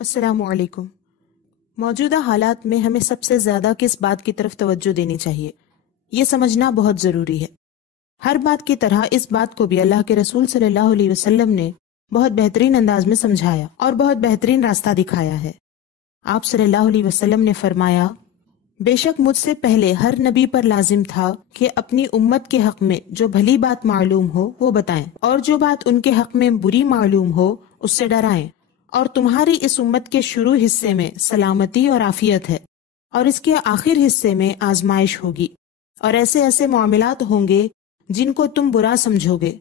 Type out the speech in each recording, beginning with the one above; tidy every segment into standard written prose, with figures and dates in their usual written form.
السلام علیکم۔ موجودہ حالات میں ہمیں سب سے زیادہ کس بات کی طرف توجہ دینی چاہیے، یہ سمجھنا بہت ضروری ہے۔ ہر بات کی طرح اس بات کو بھی اللہ کے رسول صلی اللہ علیہ وسلم نے بہت بہترین انداز میں سمجھایا اور بہت بہترین راستہ دکھایا ہے۔ آپ صلی اللہ علیہ وسلم نے فرمایا، بے شک مجھ سے پہلے ہر نبی پر لازم تھا کہ اپنی امت کے حق میں جو بھلی بات معلوم ہو وہ بتائیں، اور جو بات ان کے حق میں بری معلوم ہو اس سے ڈرائیں۔ اور تمہاری اس امت کے شروع حصے میں سلامتی اور عافیت ہے، اور اس کے آخر حصے میں آزمائش ہوگی، اور ایسے ایسے معاملات ہوں گے جن کو تم برا سمجھو گے،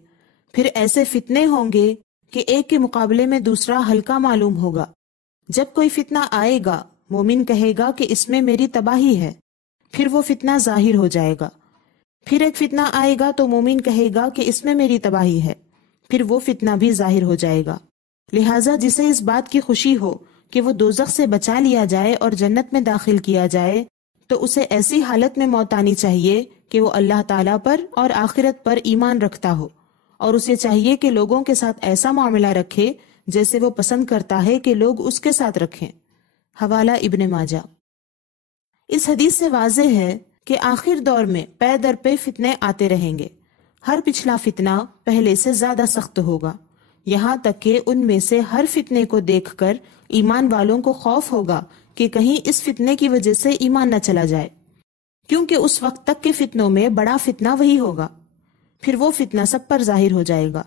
پھر ایسے فتنے ہوں گے کہ ایک کے مقابلے میں دوسرا ہلکا معلوم ہوگا۔ جب کوئی فتنہ آئے گا، مومن کہے گا کہ اس میں میری تباہی ہے، پھر وہ فتنہ ظاہر ہو جائے گا۔ پھر ایک فتنہ آئے گا تو مومن کہے گا کہ اس میں میری تباہی ہے، پھر وہ فتنہ بھی ظاہر ہو جائے گا۔ لہٰذا جسے اس بات کی خوشی ہو کہ وہ دوزخ سے بچا لیا جائے اور جنت میں داخل کیا جائے، تو اسے ایسی حالت میں موت آنی چاہیے کہ وہ اللہ تعالیٰ پر اور آخرت پر ایمان رکھتا ہو، اور اسے چاہیے کہ لوگوں کے ساتھ ایسا معاملہ رکھے جیسے وہ پسند کرتا ہے کہ لوگ اس کے ساتھ رکھیں۔ حوالہ ابن ماجہ۔ اس حدیث سے واضح ہے کہ آخر دور میں پے در پے فتنے آتے رہیں گے۔ ہر پچھلا فتنہ پہلے سے زیادہ سخت ہوگا، یہاں تک کہ ان میں سے ہر فتنے کو دیکھ کر ایمان والوں کو خوف ہوگا کہ کہیں اس فتنے کی وجہ سے ایمان نہ چلا جائے، کیونکہ اس وقت تک کے فتنوں میں بڑا فتنہ وہی ہوگا، پھر وہ فتنہ سب پر ظاہر ہو جائے گا۔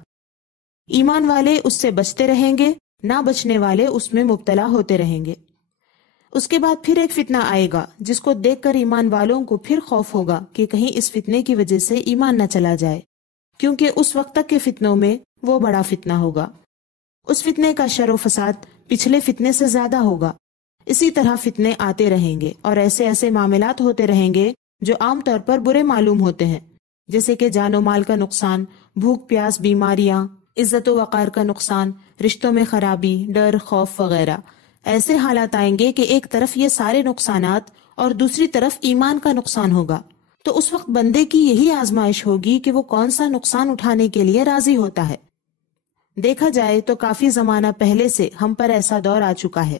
ایمان والے اس سے بچتے رہیں گے، نہ بچنے والے اس میں مبتلا ہوتے رہیں گے۔ اس کے بعد پھر ایک فتنہ آئے گا جس کو دیکھ کر ایمان والوں کو پھر خوف ہوگا کہ کہیں اس فتنے کی وجہ سے ایمان نہ چلا جائے، کیونکہ اس وقت تک کے فتنوں میں وہ بڑا فتنہ ہوگا۔ اس فتنے کا شر و فساد پچھلے فتنے سے زیادہ ہوگا۔ اسی طرح فتنے آتے رہیں گے اور ایسے ایسے معاملات ہوتے رہیں گے جو عام طور پر برے معلوم ہوتے ہیں، جیسے کہ جان و مال کا نقصان، بھوک پیاس، بیماریاں، عزت و وقار کا نقصان، رشتوں میں خرابی، ڈر، خوف وغیرہ۔ ایسے حالات آئیں گے کہ ایک طرف یہ سارے نقصانات اور دوسری طرف ایمان کا نقصان ہوگا، تو اس وقت بندے کی یہی آزمائش ہوگی کہ وہ کون سا نقصان اٹھانے کے لیے راضی ہوتا ہے۔ دیکھا جائے تو کافی زمانہ پہلے سے ہم پر ایسا دور آ چکا ہے،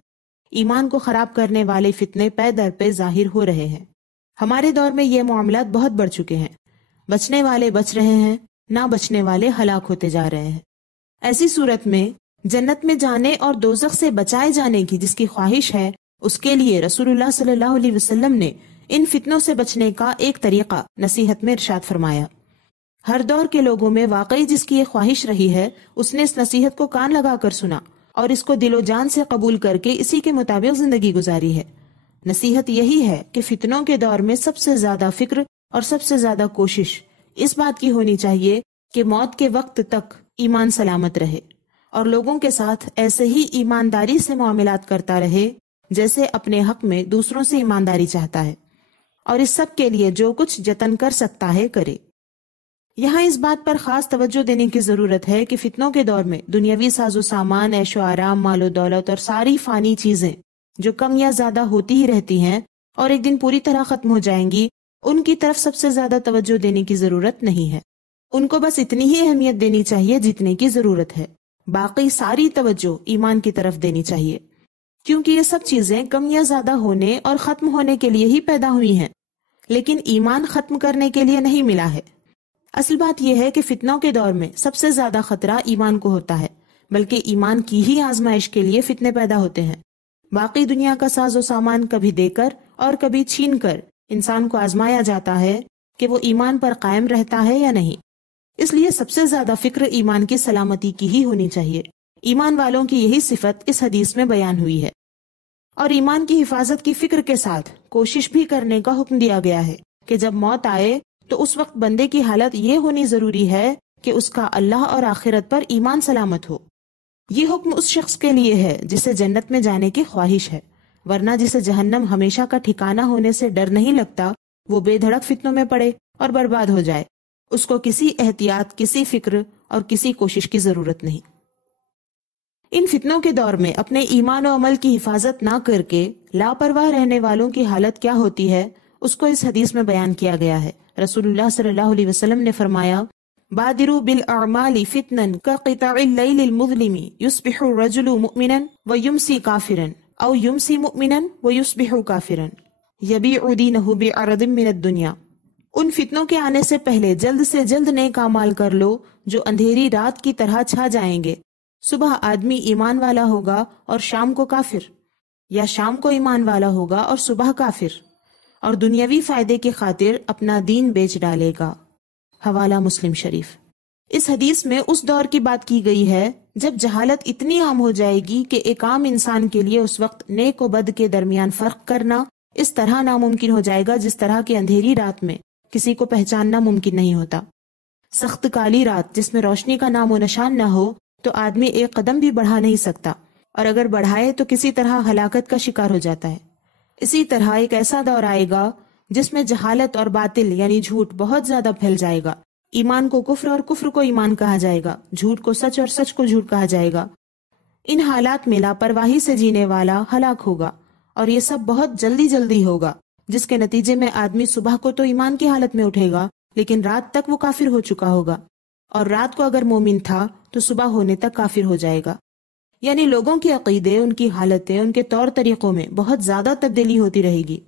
ایمان کو خراب کرنے والے فتنے پے در پے ظاہر ہو رہے ہیں۔ ہمارے دور میں یہ معاملات بہت بڑھ چکے ہیں، بچنے والے بچ رہے ہیں، نہ بچنے والے ہلاک ہوتے جا رہے ہیں۔ ایسی صورت میں جنت میں جانے اور دوزخ سے بچائے جانے کی جس کی خواہش ہے، اس کے لیے رسول اللہ صلی اللہ علیہ وسلم نے ان فتنوں سے بچنے کا ایک طریقہ نصیحت میں ارشاد فرمایا۔ ہر دور کے لوگوں میں واقعی جس کی یہ خواہش رہی ہے، اس نے اس نصیحت کو کان لگا کر سنا اور اس کو دل و جان سے قبول کر کے اسی کے مطابق زندگی گزاری ہے۔ نصیحت یہی ہے کہ فتنوں کے دور میں سب سے زیادہ فکر اور سب سے زیادہ کوشش اس بات کی ہونی چاہیے کہ موت کے وقت تک ایمان سلامت رہے، اور لوگوں کے ساتھ ایسے ہی ایمانداری سے معاملات کرتا رہے جیسے اپنے حق میں دوسروں سے ایمانداری چاہتا ہے، اور اس سب کے لیے جو کچھ جتن کر سکتا ہے کرے۔ یہاں اس بات پر خاص توجہ دینے کی ضرورت ہے کہ فتنوں کے دور میں دنیاوی ساز و سامان، عیش و آرام، مال و دولت اور ساری فانی چیزیں جو کم یا زیادہ ہوتی ہی رہتی ہیں اور ایک دن پوری طرح ختم ہو جائیں گی، ان کی طرف سب سے زیادہ توجہ دینے کی ضرورت نہیں ہے۔ ان کو بس اتنی ہی اہمیت دینی چاہیے جتنے کی ضرورت ہے، باقی ساری توجہ ایمان کی طرف دینی چاہیے، کیونکہ یہ سب چیزیں کم یا زیادہ ہونے اور ختم ہونے کے لیے ہی پیدا ہوئی ہیں، لیکن ایمان ختم کرنے کے لیے نہیں ملا ہے۔ اصل بات یہ ہے کہ فتنوں کے دور میں سب سے زیادہ خطرہ ایمان کو ہوتا ہے، بلکہ ایمان کی ہی آزمائش کے لیے فتنے پیدا ہوتے ہیں۔ باقی دنیا کا ساز و سامان کبھی دے کر اور کبھی چھین کر انسان کو آزمایا جاتا ہے کہ وہ ایمان پر قائم رہتا ہے یا نہیں۔ اس لیے سب سے زیادہ فکر ایمان کی سلامتی کی ہی ہونی چاہیے۔ ایمان والوں کی یہی صفت اس حدیث میں بیان ہوئی ہے، اور ایمان کی حفاظت کی فکر کے ساتھ کوشش بھی کرنے کا حکم دیا گیا ہے کہ جب موت آئے تو اس وقت بندے کی حالت یہ ہونی ضروری ہے کہ اس کا اللہ اور آخرت پر ایمان سلامت ہو۔ یہ حکم اس شخص کے لیے ہے جسے جنت میں جانے کی خواہش ہے، ورنہ جسے جہنم ہمیشہ کا ٹھکانہ ہونے سے ڈر نہیں لگتا، وہ بے دھڑک فتنوں میں پڑے اور برباد ہو جائے۔ اس کو کسی احتیاط، کسی فکر اور کسی کوشش کی ضرورت نہیں۔ ان فتنوں کے دور میں اپنے ایمان و عمل کی حفاظت نہ کر کے لاپرواہ رہنے والوں کی حالت کیا ہوتی ہے، اس کو اس حدیث میں بیان کیا گیا ہے۔ رسول اللہ صلی اللہ علیہ وسلم نے فرمایا، بادروا بالاعمال فتنا كقطع الليل المظلم يصبح الرجل مؤمنا ويمسي كافرا او يمسي مؤمنا ويصبح كافرا يبيع دينه بعرض من الدنيا۔ ان فتنوں کے آنے سے پہلے جلد سے جلد نیک اعمال کر لو جو اندھیری رات کی طرح چھا جائیں گے۔ صبح آدمی ایمان والا ہوگا اور شام کو کافر، یا شام کو ایمان والا ہوگا اور صبح کافر، اور دنیاوی فائدے کی خاطر اپنا دین بیچ ڈالے گا۔ حوالہ مسلم شریف۔ اس حدیث میں اس دور کی بات کی گئی ہے جب جہالت اتنی عام ہو جائے گی کہ ایک عام انسان کے لیے اس وقت نیک و بد کے درمیان فرق کرنا اس طرح ناممکن ہو جائے گا جس طرح کی اندھیری رات میں کسی کو پہچاننا ممکن نہیں ہوتا۔ سخت کالی رات جس میں روشنی کا نام و نشان نہ ہو تو آدمی ایک قدم بھی بڑھا نہیں سکتا، اور اگر بڑھائے تو کسی طرح ہلاکت کا شکار ہو جاتا ہے۔ اسی طرح ایک ایسا دور آئے گا جس میں جہالت اور باطل یعنی جھوٹ بہت زیادہ پھیل جائے گا۔ ایمان کو کفر اور کفر کو ایمان کہا جائے گا، جھوٹ کو سچ اور سچ کو جھوٹ کہا جائے گا۔ ان حالات میں لاپرواہی سے جینے والا ہلاک ہوگا، اور یہ سب بہت جلدی جلدی ہوگا، جس کے نتیجے میں آدمی صبح کو تو ایمان کی حالت میں اٹھے گا لیکن رات تک وہ کافر ہو چکا ہوگا، اور رات کو اگر مومن تھا تو صبح ہونے تک کافر ہو جائے گا۔ یعنی لوگوں کے عقیدے، ان کی حالتیں، ان کے طور طریقوں میں بہت زیادہ تبدیلی ہوتی رہے گی۔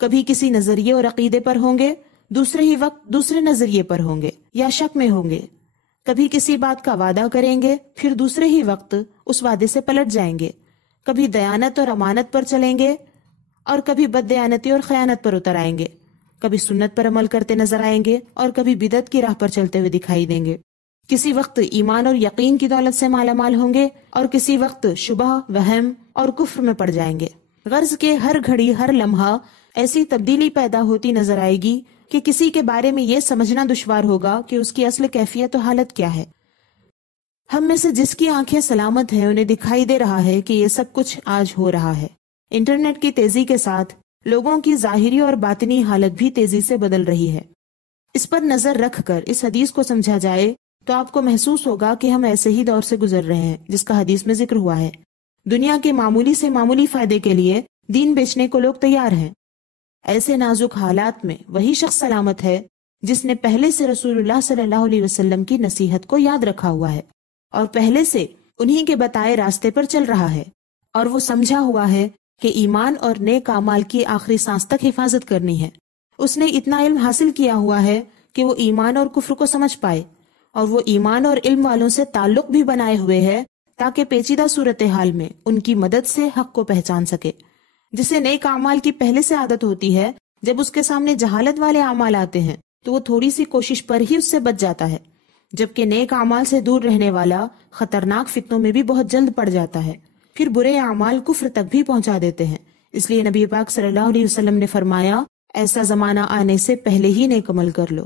کبھی کسی نظریے اور عقیدے پر ہوں گے، دوسرے ہی وقت دوسرے نظریے پر ہوں گے یا شک میں ہوں گے۔ کبھی کسی بات کا وعدہ کریں گے، پھر دوسرے ہی وقت اس وعدے سے پلٹ جائیں گے۔ کبھی دیانت اور امانت پر چلیں گے اور کبھی بد دیانتی اور خیانت پر اتر آئیں گے۔ کبھی سنت پر عمل کرتے نظر آئیں گے اور کبھی بدعت کی راہ پر چلتے ہوئے دکھائی دیں گے۔ کسی وقت ایمان اور یقین کی دولت سے مالا مال ہوں گے اور کسی وقت شبہ، وہم اور کفر میں پڑ جائیں گے۔ غرض کے ہر گھڑی، ہر لمحہ ایسی تبدیلی پیدا ہوتی نظر آئے گی کہ کسی کے بارے میں یہ سمجھنا دشوار ہوگا کہ اس کی اصل کیفیت و حالت کیا ہے۔ ہم میں سے جس کی آنکھیں سلامت ہیں انہیں دکھائی دے رہا ہے کہ یہ سب کچھ آج ہو رہا ہے۔ انٹرنیٹ کی تیزی کے ساتھ لوگوں کی ظاہری اور باطنی حالت بھی تیزی سے بدل رہی ہے۔ اس پر نظر رکھ کر اس حدیث کو سمجھا جائے تو آپ کو محسوس ہوگا کہ ہم ایسے ہی دور سے گزر رہے ہیں جس کا حدیث میں ذکر ہوا ہے۔ دنیا کے معمولی سے معمولی فائدے کے لیے دین بیچنے کو لوگ تیار ہیں۔ ایسے نازک حالات میں وہی شخص سلامت ہے جس نے پہلے سے رسول اللہ صلی اللہ علیہ وسلم کی نصیحت کو یاد رکھا ہوا ہے اور پہلے سے انہی کے بتائے راستے پر چل رہا ہے، اور وہ سمجھا ہوا ہے کہ ایمان اور نیک اعمال کی آخری سانس تک حفاظت کرنی ہے۔ اس نے اتنا علم حاصل کیا ہوا ہے کہ وہ ایمان اور کفر کو سمجھ پائے، اور وہ ایمان اور علم والوں سے تعلق بھی بنائے ہوئے ہے تاکہ پیچیدہ صورتحال میں ان کی مدد سے حق کو پہچان سکے۔ جسے نیک اعمال کی پہلے سے عادت ہوتی ہے، جب اس کے سامنے جہالت والے اعمال آتے ہیں تو وہ تھوڑی سی کوشش پر ہی اس سے بچ جاتا ہے، جبکہ نیک اعمال سے دور رہنے والا خطرناک فتنوں میں بھی بہت جلد پڑ جاتا ہے، پھر برے اعمال کفر تک بھی پہنچا دیتے ہیں۔ اس لیے نبی پاک صلی اللہ علیہ وسلم نے فرمایا، ایسا زمانہ آنے سے پہلے ہی نیک عمل کر لو۔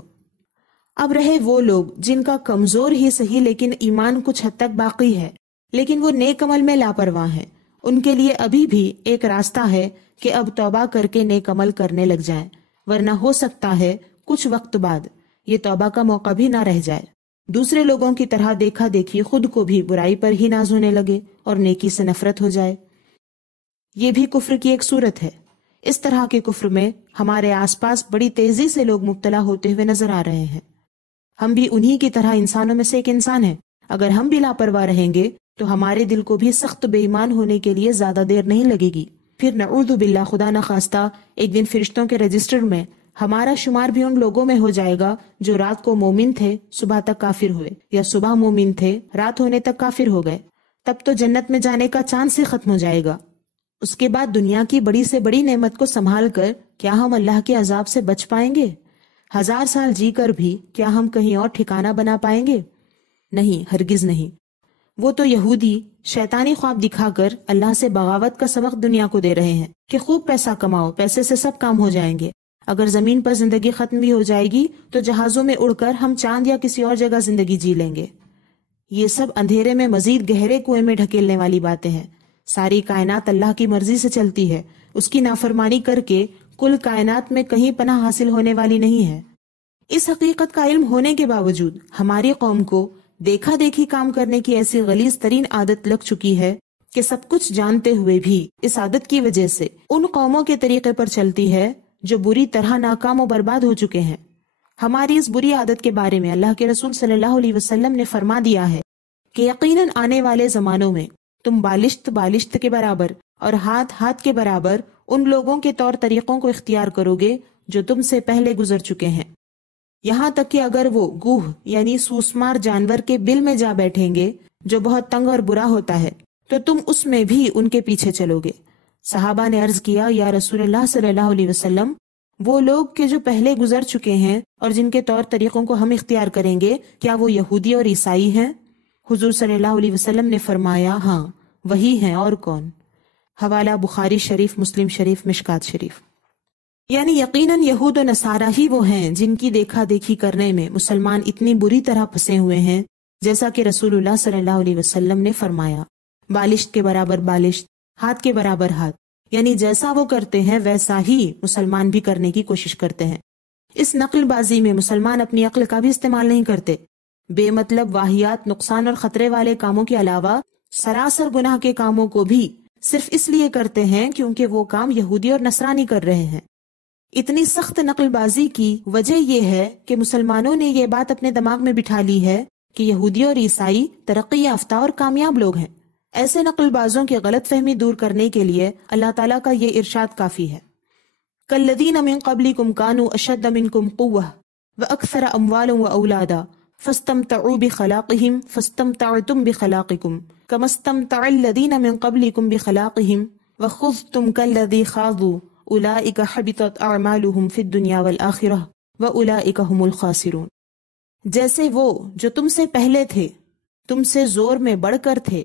اب رہے وہ لوگ جن کا کمزور ہی صحیح لیکن ایمان کچھ حد تک باقی ہے، لیکن وہ نیک عمل میں لاپرواہ ہیں، ان کے لیے ابھی بھی ایک راستہ ہے کہ اب توبہ کر کے نیک عمل کرنے لگ جائیں، ورنہ ہو سکتا ہے کچھ وقت بعد یہ توبہ کا موقع بھی نہ رہ جائے۔ دوسرے لوگوں کی طرح دیکھا دیکھی خود کو بھی برائی پر ہی ناز ہونے لگے اور نیکی سے نفرت ہو جائے۔ یہ بھی کفر کی ایک صورت ہے۔ اس طرح کے کفر میں ہمارے آس پاس بڑی تیزی سے لوگ مبتلا ہوتے ہوئے نظر آ رہے ہیں۔ ہم بھی انہی کی طرح انسانوں میں سے ایک انسان ہیں۔ اگر ہم بھی لاپرواہ رہیں گے تو ہمارے دل کو بھی سخت بے ایمان ہونے کے لیے زیادہ دیر نہیں لگے گی، پھر نعوذ باللہ خدا نخواستہ ایک دن فرشتوں کے رجسٹر میں ہمارا شمار بھی ان لوگوں میں ہو جائے گا جو رات کو مومن تھے صبح تک کافر ہوئے، یا صبح مومن تھے رات ہونے تک کافر ہو گئے۔ تب تو جنت میں جانے کا چانس ہی ختم ہو جائے گا۔ اس کے بعد دنیا کی بڑی سے بڑی نعمت کو سنبھال کر کیا ہم اللہ کے عذاب سے بچ پائیں گے؟ 1000 سال جی کر بھی کیا ہم کہیں اور ٹھکانہ بنا پائیں گے؟ نہیں، ہرگز نہیں۔ وہ تو یہودی شیطانی خواب دکھا کر اللہ سے بغاوت کا سبق دنیا کو دے رہے ہیں کہ خوب پیسہ کماؤ، پیسے سے سب کام ہو جائیں گے، اگر زمین پر زندگی ختم بھی ہو جائے گی تو جہازوں میں اڑ کر ہم چاند یا کسی اور جگہ زندگی جی لیں گے۔ یہ سب اندھیرے میں مزید گہرے کنویں میں ڈھکیلنے والی باتیں ہیں۔ ساری کائنات اللہ کی مرضی سے چلتی ہے، اس کی نافرمانی کر کے کل کائنات میں کہیں پناہ حاصل ہونے والی نہیں ہے۔ اس حقیقت کا علم ہونے کے باوجود ہماری قوم کو دیکھا دیکھی کام کرنے کی ایسی غلیظ ترین عادت لگ چکی ہے کہ سب کچھ جانتے ہوئے بھی اس عادت کی وجہ سے ان قوموں کے طریقے پر چلتی ہے جو بری طرح ناکام و برباد ہو چکے ہیں۔ ہماری اس بری عادت کے بارے میں اللہ کے رسول صلی اللہ علیہ وسلم نے فرما دیا ہے کہ یقیناً آنے والے زمانوں میں تم بالشت کے برابر اور ہاتھ کے برابر ان لوگوں کے طور طریقوں کو اختیار کرو گے جو تم سے پہلے گزر چکے ہیں، یہاں تک کہ اگر وہ گوہ یعنی سوسمار جانور کے بل میں جا بیٹھیں گے جو بہت تنگ اور برا ہوتا ہے تو تم اس میں بھی ان کے پیچھے چلو گے۔ صحابہ نے عرض کیا، یا رسول اللہ صلی اللہ علیہ وسلم، وہ لوگ کہ جو پہلے گزر چکے ہیں اور جن کے طور طریقوں کو ہم اختیار کریں گے، کیا وہ یہودی اور عیسائی ہیں؟ حضور صلی اللہ علیہ وسلم نے فرمایا، ہاں وہی ہیں، اور کون؟ حوالہ بخاری شریف، مسلم شریف، مشکات شریف۔ یعنی یقیناً یہود و نصارہ ہی وہ ہیں جن کی دیکھا دیکھی کرنے میں مسلمان اتنی بری طرح پھنسے ہوئے ہیں، جیسا کہ رسول اللہ صلی اللہ علیہ وسلم نے فرمایا، بالشت کے برابر بالشت، ہاتھ کے برابر ہاتھ، یعنی جیسا وہ کرتے ہیں ویسا ہی مسلمان بھی کرنے کی کوشش کرتے ہیں۔ اس نقل بازی میں مسلمان اپنی عقل کا بھی استعمال نہیں کرتے، بے مطلب واہیات، نقصان اور خطرے والے کاموں کے علاوہ سراسر گناہ کے کاموں کو بھی صرف اس لیے کرتے ہیں کیونکہ وہ کام یہودی اور نصرانی کر رہے ہیں۔ اتنی سخت نقل بازی کی وجہ یہ ہے کہ مسلمانوں نے یہ بات اپنے دماغ میں بٹھا لی ہے کہ یہودی اور عیسائی ترقی یافتہ اور کامیاب لوگ ہیں۔ ایسے نقل بازوں کی غلط فہمی دور کرنے کے لیے اللہ تعالیٰ کا یہ ارشاد کافی ہے، کالذین من قبلکم کانوا اشد منکم قوة واکثر اموالا واولادا فاستمتعوا بخلاقهم فاستمتعتم بخلاقکم کما استمتع الذین من قبلکم بخلاقهم وخذتم کالذی خاضوا اولئک حبطت اعمالهم فی الدنیا والآخرہ واولئک هم الخاسرون۔ جیسے وہ جو تم سے پہلے تھے، تم سے زور میں بڑھ کر تھے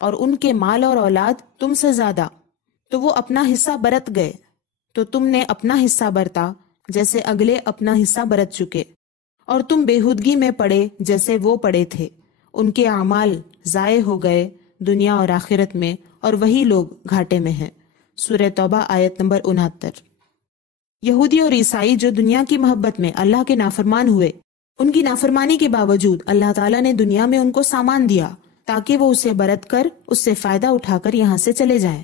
اور ان کے مال اور اولاد تم سے زیادہ، تو وہ اپنا حصہ برت گئے، تو تم نے اپنا حصہ برتا جیسے اگلے اپنا حصہ برت چکے، اور تم بےہودگی میں پڑے جیسے وہ پڑے تھے، ان کے اعمال ضائع ہو گئے دنیا اور آخرت میں، اور وہی لوگ گھاٹے میں ہیں۔ سورہ توبہ آیت نمبر 69۔ یہودی اور عیسائی جو دنیا کی محبت میں اللہ کے نافرمان ہوئے، ان کی نافرمانی کے باوجود اللہ تعالیٰ نے دنیا میں ان کو سامان دیا تاکہ وہ اسے برت کر اس سے فائدہ اٹھا کر یہاں سے چلے جائیں۔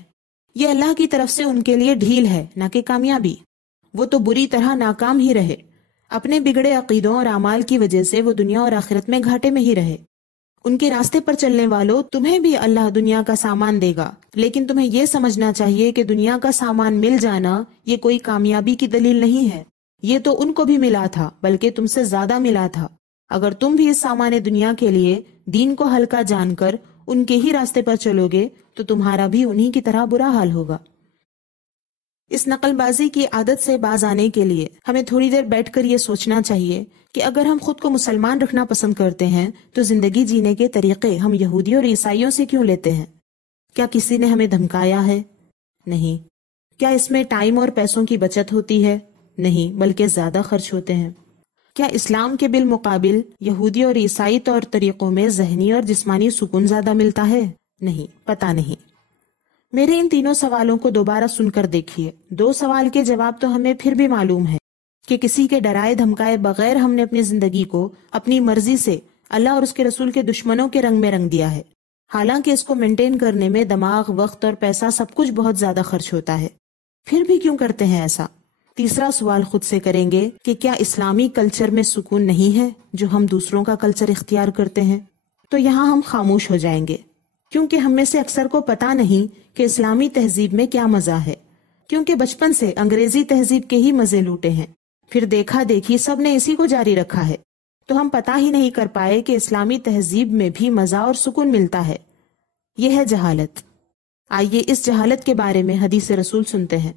یہ اللہ کی طرف سے ان کے لیے ڈھیل ہے، نہ کہ کامیابی۔ وہ تو بری طرح ناکام ہی رہے، اپنے بگڑے عقیدوں اور اعمال کی وجہ سے وہ دنیا اور آخرت میں گھاٹے میں ہی رہے۔ ان کے راستے پر چلنے والوں، تمہیں بھی اللہ دنیا کا سامان دے گا، لیکن تمہیں یہ سمجھنا چاہیے کہ دنیا کا سامان مل جانا یہ کوئی کامیابی کی دلیل نہیں ہے۔ یہ تو ان کو بھی ملا تھا، بلکہ تم سے زیادہ ملا تھا۔ اگر تم بھی اس سامان دنیا کے لیے دین کو ہلکا جان کر ان کے ہی راستے پر چلو گے تو تمہارا بھی انہی کی طرح برا حال ہوگا۔ اس نقل بازی کی عادت سے باز آنے کے لیے ہمیں تھوڑی دیر بیٹھ کر یہ سوچنا چاہیے کہ اگر ہم خود کو مسلمان رکھنا پسند کرتے ہیں تو زندگی جینے کے طریقے ہم یہودی اور عیسائیوں سے کیوں لیتے ہیں؟ کیا کسی نے ہمیں دھمکایا ہے؟ نہیں۔ کیا اس میں ٹائم اور پیسوں کی بچت ہوتی ہے؟ نہیں، بلکہ زیادہ خرچ ہوتے ہیں۔ کیا اسلام کے بالمقابل یہودی اور عیسائی طور طریقوں میں ذہنی اور جسمانی سکون زیادہ ملتا ہے؟ نہیں، پتہ نہیں۔ میرے ان تینوں سوالوں کو دوبارہ سن کر دیکھیے۔ 2 سوال کے جواب تو ہمیں پھر بھی معلوم ہے کہ کسی کے ڈرائے دھمکائے بغیر ہم نے اپنی زندگی کو اپنی مرضی سے اللہ اور اس کے رسول کے دشمنوں کے رنگ میں رنگ دیا ہے، حالانکہ اس کو مینٹین کرنے میں دماغ، وقت اور پیسہ سب کچھ بہت زیادہ خرچ ہوتا ہے۔ پھر بھی کیوں کرتے ہیں ایسا؟ تیسرا سوال خود سے کریں گے کہ کیا اسلامی کلچر میں سکون نہیں ہے جو ہم دوسروں کا کلچر اختیار کرتے ہیں؟ تو یہاں ہم خاموش ہو جائیں گے، کیونکہ ہم میں سے اکثر کو پتہ نہیں کہ اسلامی تہذیب میں کیا مزہ ہے، کیونکہ بچپن سے انگریزی تہذیب کے ہی مزے لوٹے ہیں، پھر دیکھا دیکھی سب نے اسی کو جاری رکھا ہے، تو ہم پتہ ہی نہیں کر پائے کہ اسلامی تہذیب میں بھی مزہ اور سکون ملتا ہے۔ یہ ہے جہالت۔ آئیے اس جہالت کے بارے میں حدیث رسول سنتے ہیں۔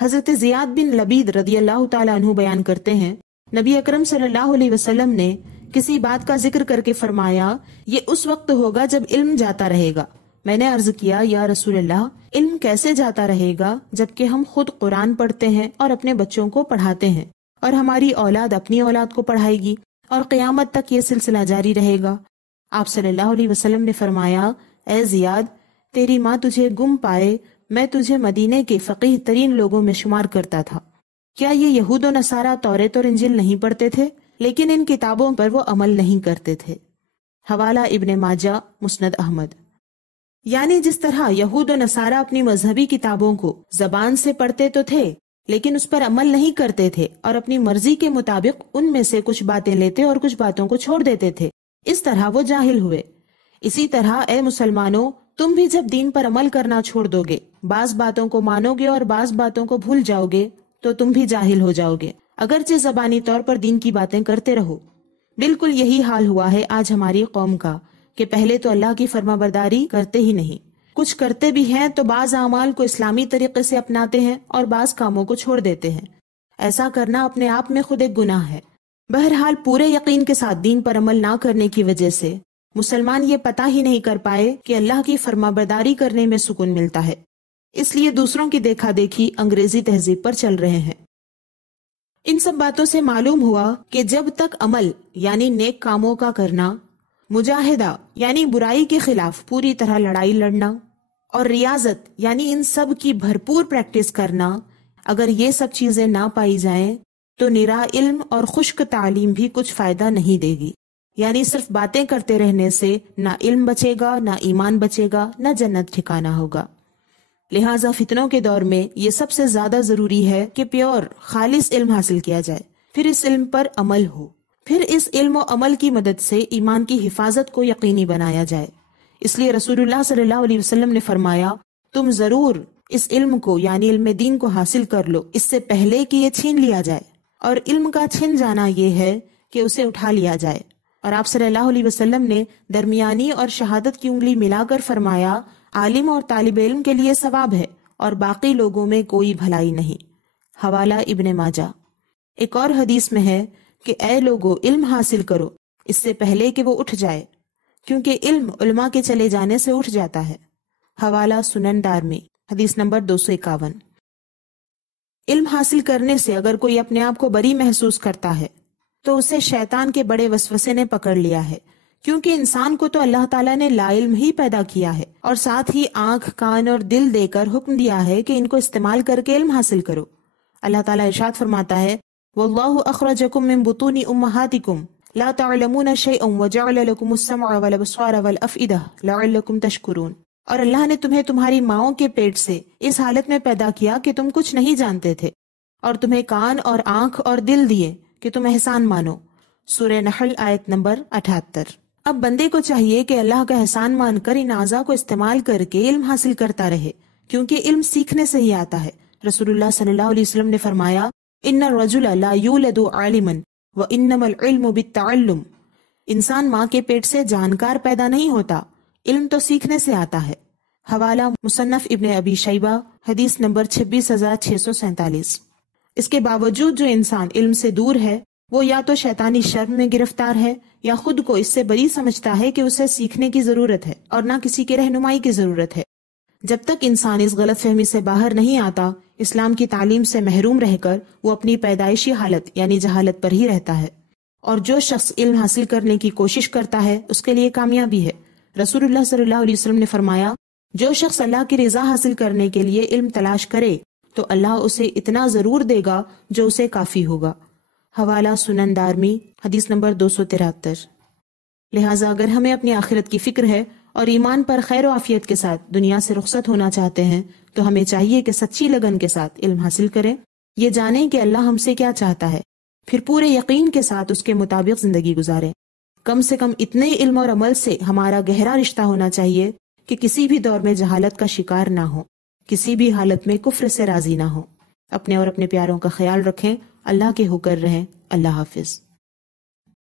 حضرت زیاد بن لبید رضی اللہ تعالیٰ عنہ بیان کرتے ہیں، نبی اکرم صلی اللہ علیہ وسلم نے کسی بات کا ذکر کر کے فرمایا، یہ اس وقت ہوگا جب علم جاتا رہے گا۔ میں نے عرض کیا، یا رسول اللہ، علم کیسے جاتا رہے گا جبکہ ہم خود قرآن پڑھتے ہیں اور اپنے بچوں کو پڑھاتے ہیں، اور ہماری اولاد اپنی اولاد کو پڑھائے گی، اور قیامت تک یہ سلسلہ جاری رہے گا؟ آپ صلی اللہ علیہ وسلم نے فرمایا، اے زیاد، تیری ماں تجھے گم پائے، میں تجھے مدینے کے فقیہ ترین لوگوں میں شمار کرتا تھا۔ کیا یہ یہود و نصارہ توریت اور انجیل نہیں پڑھتے تھے؟ لیکن ان کتابوں پر وہ عمل نہیں کرتے تھے۔ حوالہ ابن ماجہ، مسند احمد۔ یعنی جس طرح یہود و نصارہ اپنی مذہبی کتابوں کو زبان سے پڑھتے تو تھے، لیکن اس پر عمل نہیں کرتے تھے اور اپنی مرضی کے مطابق ان میں سے کچھ باتیں لیتے اور کچھ باتوں کو چھوڑ دیتے تھے، اس طرح وہ جاہل ہوئے۔ اسی طرح اے مسلمانوں، تم بھی جب دین پر عمل کرنا چھوڑ دو گے، بعض باتوں کو مانو گے اور بعض باتوں کو بھول جاؤ گے تو تم بھی جاہل ہو جاؤ گے، اگرچہ زبانی طور پر دین کی باتیں کرتے رہو۔ بالکل یہی حال ہوا ہے آج ہماری قوم کا کہ پہلے تو اللہ کی فرما برداری کرتے ہی نہیں، کچھ کرتے بھی ہیں تو بعض اعمال کو اسلامی طریقے سے اپناتے ہیں اور بعض کاموں کو چھوڑ دیتے ہیں۔ ایسا کرنا اپنے آپ میں خود ایک گناہ ہے۔ بہرحال پورے یقین کے ساتھ دین پر عمل نہ کرنے کی وجہ سے مسلمان یہ پتہ ہی نہیں کر پائے کہ اللہ کی فرما برداری کرنے میں سکون ملتا ہے، اس لیے دوسروں کی دیکھا دیکھی انگریزی تہذیب پر چل رہے ہیں۔ ان سب باتوں سے معلوم ہوا کہ جب تک عمل یعنی نیک کاموں کا کرنا، مجاہدہ یعنی برائی کے خلاف پوری طرح لڑائی لڑنا، اور ریاضت یعنی ان سب کی بھرپور پریکٹس کرنا، اگر یہ سب چیزیں نہ پائی جائیں تو نرا علم اور خشک تعلیم بھی کچھ فائدہ نہیں دے گی، یعنی صرف باتیں کرتے رہنے سے نہ علم بچے گا، نہ ایمان بچے گا، نہ جنت ٹھکانہ ہوگا۔ لہٰذا فتنوں کے دور میں یہ سب سے زیادہ ضروری ہے کہ پیور خالص علم حاصل کیا جائے، پھر اس علم پر عمل ہو، پھر اس علم و عمل کی مدد سے ایمان کی حفاظت کو یقینی بنایا جائے۔ اس لیے رسول اللہ صلی اللہ علیہ وسلم نے فرمایا، تم ضرور اس علم کو یعنی علم دین کو حاصل کر لو اس سے پہلے کہ یہ چھین لیا جائے، اور علم کا چھن جانا یہ ہے کہ اسے اٹھا لیا جائے۔ اور آپ صلی اللہ علیہ وسلم نے درمیانی اور شہادت کی انگلی ملا کر فرمایا، عالم اور طالب علم کے لیے ثواب ہے اور باقی لوگوں میں کوئی بھلائی نہیں۔ حوالہ ابن ماجہ۔ ایک اور حدیث میں ہے کہ اے لوگو، علم حاصل کرو اس سے پہلے کہ وہ اٹھ جائے، کیونکہ علم علماء کے چلے جانے سے اٹھ جاتا ہے۔ حوالہ سنن دارمی، حدیث نمبر 251۔ علم حاصل کرنے سے اگر کوئی اپنے آپ کو بری محسوس کرتا ہے تو اسے شیطان کے بڑے وسوسے نے پکڑ لیا ہے، کیونکہ انسان کو تو اللہ تعالیٰ نے لا علم ہی پیدا کیا ہے اور ساتھ ہی آنکھ، کان اور دل دے کر حکم دیا ہے کہ ان کو استعمال کر کے علم حاصل کرو۔ اللہ تعالیٰ ارشاد فرماتا ہے، وَاللَّهُ أَخْرَجَكُم مِّن بُطُونِ أُمَّهَاتِكُمْ لَا تَعْلَمُونَ شَيْئًا وَجَعَلَ لَكُمُ السَّمْعَ وَالْأَبْصَارَ وَالْأَفْئِدَةَ لَعَلَّكُمْ تَشْكُرُونَ۔ اور اللہ نے تمہیں تمہاری ماؤں کے پیٹ سے اس حالت میں پیدا کیا کہ تم کچھ نہیں جانتے تھے، اور تمہیں کان اور آنکھ اور دل دیے کہ تم احسان مانو۔ سورہ نحل آیت نمبر 78۔ اب بندے کو چاہیے کہ اللہ کا احسان مان کر ان اعضاء کو استعمال کر کے علم حاصل کرتا رہے، کیونکہ علم سیکھنے سے ہی آتا ہے۔ رسول اللہ صلی اللہ علیہ وسلم نے فرمایا، ان الرجل لا یولد عالما وانما العلم بالتعلم۔ انسان ماں کے پیٹ سے جانکار پیدا نہیں ہوتا، علم تو سیکھنے سے آتا ہے۔ حوالہ مصنف ابن ابی شیبہ، حدیث نمبر 26647۔ اس کے باوجود جو انسان علم سے دور ہے وہ یا تو شیطانی شر میں گرفتار ہے یا خود کو اس سے بری سمجھتا ہے کہ اسے سیکھنے کی ضرورت ہے اور نہ کسی کے رہنمائی کی ضرورت ہے۔ جب تک انسان اس غلط فہمی سے باہر نہیں آتا، اسلام کی تعلیم سے محروم رہ کر وہ اپنی پیدائشی حالت یعنی جہالت پر ہی رہتا ہے، اور جو شخص علم حاصل کرنے کی کوشش کرتا ہے اس کے لیے کامیابی ہے۔ رسول اللہ صلی اللہ علیہ وسلم نے فرمایا، جو شخص اللہ کی رضا حاصل کرنے کے لیے علم تلاش کرے تو اللہ اسے اتنا ضرور دے گا جو اسے کافی ہوگا۔ حوالہ سنن دارمی، حدیث نمبر 273۔ لہٰذا اگر ہمیں اپنی آخرت کی فکر ہے اور ایمان پر خیر و عافیت کے ساتھ دنیا سے رخصت ہونا چاہتے ہیں تو ہمیں چاہیے کہ سچی لگن کے ساتھ علم حاصل کریں، یہ جانیں کہ اللہ ہم سے کیا چاہتا ہے، پھر پورے یقین کے ساتھ اس کے مطابق زندگی گزاریں۔ کم سے کم اتنے علم اور عمل سے ہمارا گہرا رشتہ ہونا چاہیے کہ کسی بھی دور میں جہالت کا شکار نہ ہو، کسی بھی حالت میں کفر سے راضی نہ ہو۔ اپنے اور اپنے پیاروں کا خیال رکھیں، اللہ کے ہو کر رہیں۔ اللہ حافظ۔